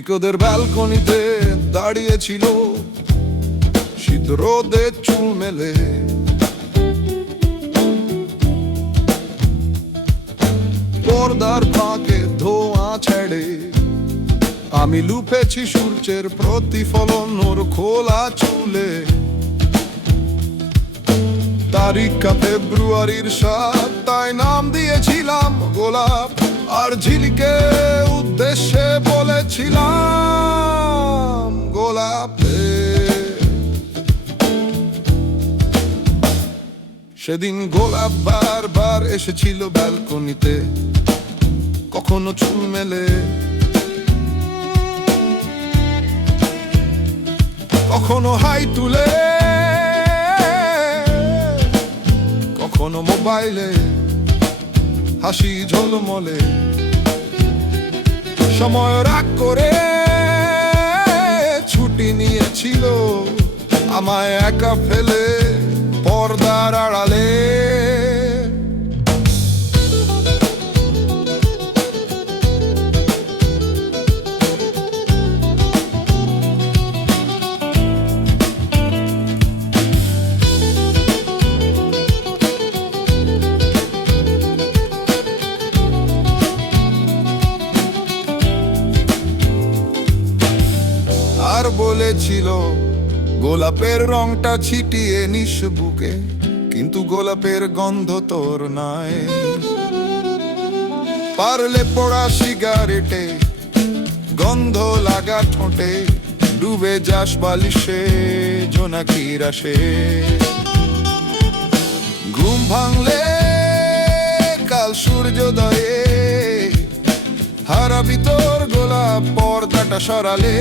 ঠিক ওদের ব্যালকনিতে দাঁড়িয়েছিল, শীত রোদে চুল মেলে। পর্দার ফাঁকে ধোঁয়া ছেড়ে আমি লুপেছি সূর্যের প্রতিফলন ওর খোলা চুলে। তারিখটা ফেব্রুয়ারির 7, তাই নাম দিয়েছিলাম গোলাপ। আর ঝিলিকে উদ্দেশ্যে বলেছিলাম গোলাপে। সেদিন গোলাপ বারবার এসেছিল ব্যালকনিতে, কখনো চুল মেলে, কখনো হাই তুলে, কখনো মোবাইলে হাসি ঝলমলে। সময় রাগ করে ছুটি নিয়েছিল আমায় একা ফেলে পর্দার আড়ালে। আর বলেছিল গোলাপের রংটা ছিটিয়ে নিস বুকে, কিন্তু গোলাপের গন্ধ তোর নাই। পারলে পোড়া সিগারেটে গন্ধ লাগা ঠোঁটে, ডুবে যাস বালিশে জোনাকির আসে। ঘুম ভাঙলে কাল সূর্যোদয়ে হারাবি তোর গোলাপ পর্দাটা সরালে।